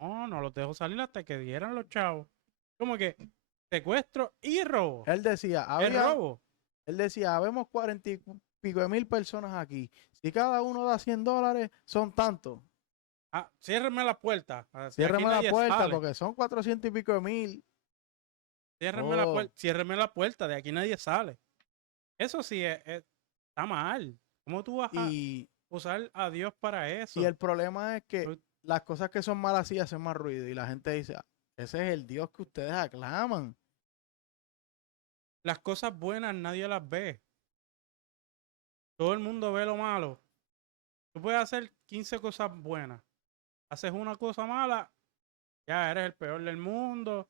No, no los dejo salir hasta que dieran los chavos. Como que secuestro y robo. Él decía, El robo. habemos 40 y pico de mil personas aquí. Si cada uno da $100, son tantos. Ah, ciérrenme la puerta. Aquí Ciérrame la nadie puerta sale. porque son 400 y pico de mil. Ciérrenme la Oh, puerta. Ciérrenme la puerta. De aquí nadie sale. Eso sí está mal. ¿Cómo tú vas a y, usar a Dios para y eso? el problema es que Pues, las cosas que son malas sí hacen más ruido. Y la gente dice, "Ah, ese es el Dios que ustedes aclaman". las cosas buenas nadie las ve. Todo el mundo ve lo malo. Tú puedes hacer 15 cosas buenas. Haces una cosa mala, ya eres el peor del mundo.